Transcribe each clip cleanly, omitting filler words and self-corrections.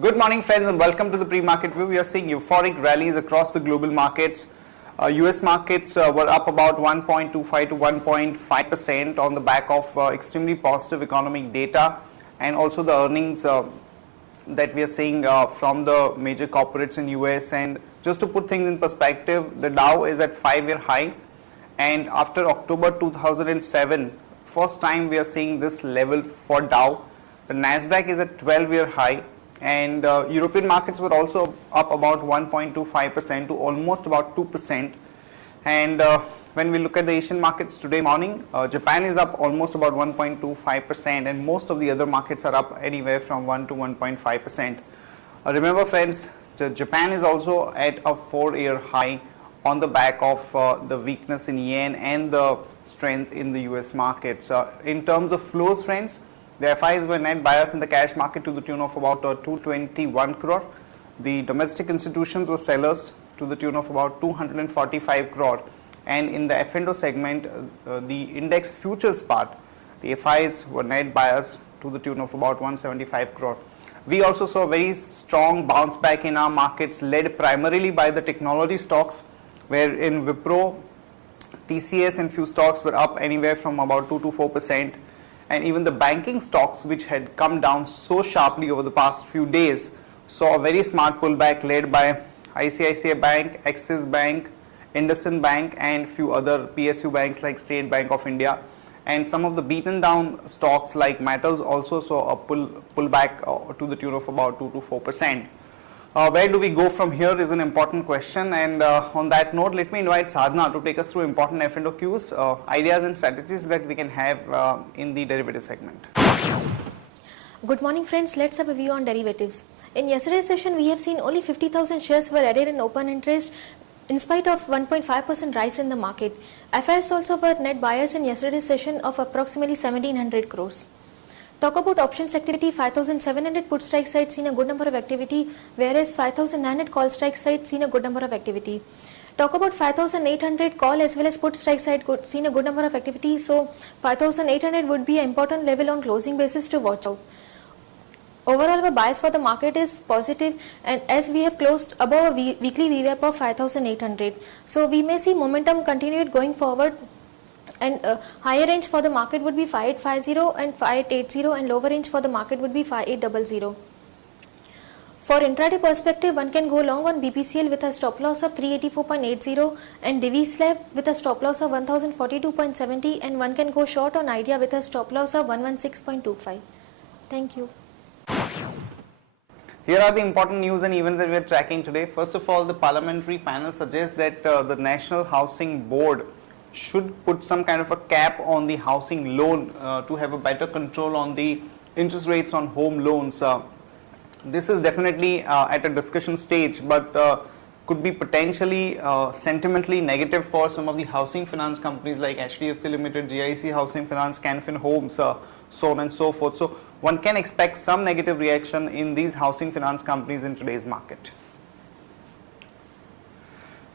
Good morning, friends, and welcome to the pre-market view. We are seeing euphoric rallies across the global markets. US markets were up about 1.25 to 1.5% on the back of extremely positive economic data and also the earnings that we are seeing from the major corporates in US. And just to put things in perspective, the Dow is at 5-year high, and after October 2007, first time we are seeing this level for Dow. The Nasdaq is at 12-year high, and European markets were also up about 1.25% to almost about 2%. And when we look at the Asian markets today morning, Japan is up almost about 1.25%, and most of the other markets are up anywhere from 1 to 1.5%. Remember, friends, Japan is also at a 4-year high on the back of the weakness in yen and the strength in the US markets. In terms of flows, friends, the FIs were net buyers in the cash market to the tune of about 221 crore. The domestic institutions were sellers to the tune of about 245 crore. And in the F&O segment, the index futures part, the FIs were net buyers to the tune of about 175 crore. We also saw a very strong bounce back in our markets, led primarily by the technology stocks, where in Wipro, TCS and few stocks were up anywhere from about 2 to 4%. And even the banking stocks, which had come down so sharply over the past few days, saw a very smart pullback led by ICICI Bank, Axis Bank, IndusInd Bank, and few other PSU banks like State Bank of India. And some of the beaten down stocks like metals also saw a pullback to the tune of about 2 to 4%. Where do we go from here is an important question, and on that note, let me invite Sadhana to take us through important F&O cues, ideas and strategies that we can have in the derivative segment. Good morning, friends. Let's have a view on derivatives. In yesterday's session, we have seen only 50,000 shares were added in open interest in spite of 1.5% rise in the market. FIs also were net buyers in yesterday's session of approximately 1700 crores. Talk about options activity, 5,700 put strike sites seen a good number of activity, whereas 5,900 call strike sites seen a good number of activity. Talk about 5,800 call as well as put strike site seen a good number of activity. So 5,800 would be an important level on closing basis to watch out. Overall, our bias for the market is positive, and as we have closed above a weekly VWAP of 5,800, so we may see momentum continued going forward. And higher range for the market would be 5850 and 5880, and lower range for the market would be 5800. For intraday perspective, one can go long on BPCL with a stop loss of 384.80 and Divi Slab with a stop loss of 1042.70, and one can go short on Idea with a stop loss of 116.25. Thank you. Here are the important news and events that we are tracking today. First of all, the parliamentary panel suggests that the National Housing Board should put some kind of a cap on the housing loan to have a better control on the interest rates on home loans. This is definitely at a discussion stage, but could be potentially sentimentally negative for some of the housing finance companies like HDFC Limited, GIC Housing Finance, Canfin Homes, so on and so forth. So one can expect some negative reaction in these housing finance companies in today's market.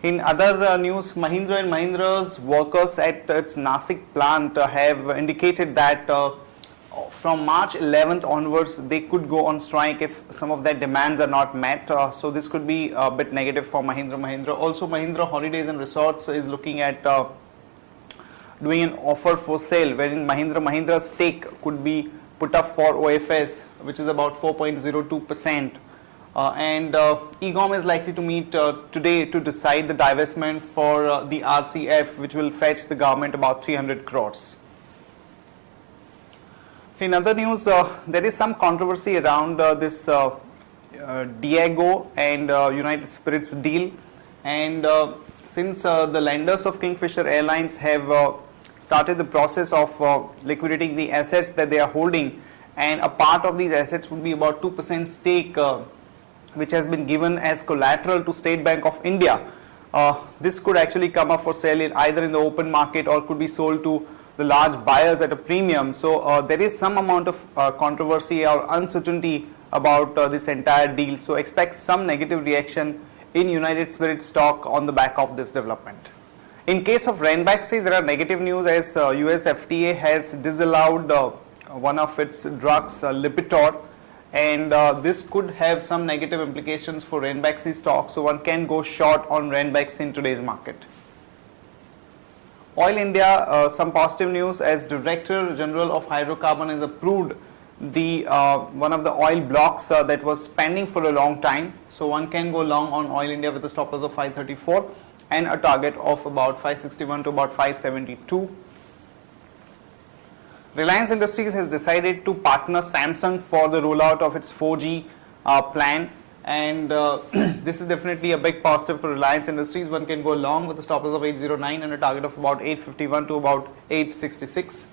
In other news, Mahindra and Mahindra's workers at its Nasik plant have indicated that from March 11th onwards, they could go on strike if some of their demands are not met. So this could be a bit negative for Mahindra. Also, Mahindra Holidays and Resorts is looking at doing an offer for sale, wherein Mahindra's stake could be put up for OFS, which is about 4.02%. And EGOM is likely to meet today to decide the divestment for the RCF, which will fetch the government about 300 crores. In other news, there is some controversy around this Diageo and United Spirits deal, and since the lenders of Kingfisher Airlines have started the process of liquidating the assets that they are holding, and a part of these assets would be about 2% stake which has been given as collateral to State Bank of India. This could actually come up for sale either in the open market or could be sold to the large buyers at a premium. So there is some amount of controversy or uncertainty about this entire deal. So expect some negative reaction in United Spirits stock on the back of this development. In case of Ranbaxy, there are negative news as US FDA has disallowed one of its drugs, Lipitor, and this could have some negative implications for Ranbaxy stock, so one can go short on Ranbaxy in today's market. Oil India, some positive news as Director General of Hydrocarbon has approved the one of the oil blocks that was pending for a long time. So one can go long on Oil India with a stop loss of 534 and a target of about 561 to about 572. Reliance Industries has decided to partner Samsung for the rollout of its 4G plan, and this is definitely a big positive for Reliance Industries. One can go long with a stop loss of 809 and a target of about 851 to about 866.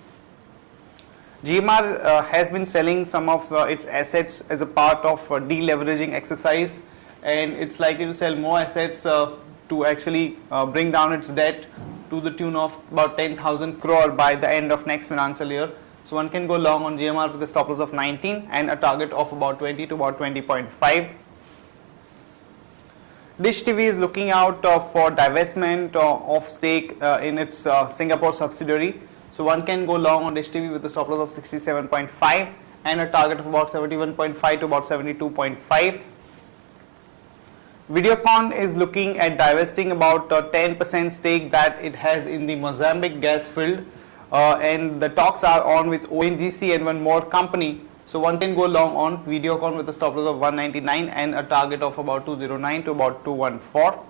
GMR has been selling some of its assets as a part of deleveraging exercise, and it's likely to sell more assets to actually bring down its debt to the tune of about 10,000 crore by the end of next financial year. So one can go long on GMR with a stop loss of 19 and a target of about 20 to about 20.5. Dish TV is looking out for divestment of stake in its Singapore subsidiary. So one can go long on Dish TV with a stop loss of 67.5 and a target of about 71.5 to about 72.5. Videocon is looking at divesting about 10% stake that it has in the Mozambique gas field, and the talks are on with ONGC and one more company. So one can go long on Videocon with a stop loss of 199 and a target of about 209 to about 214.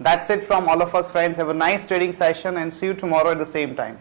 That's it from all of us, friends. Have a nice trading session and see you tomorrow at the same time.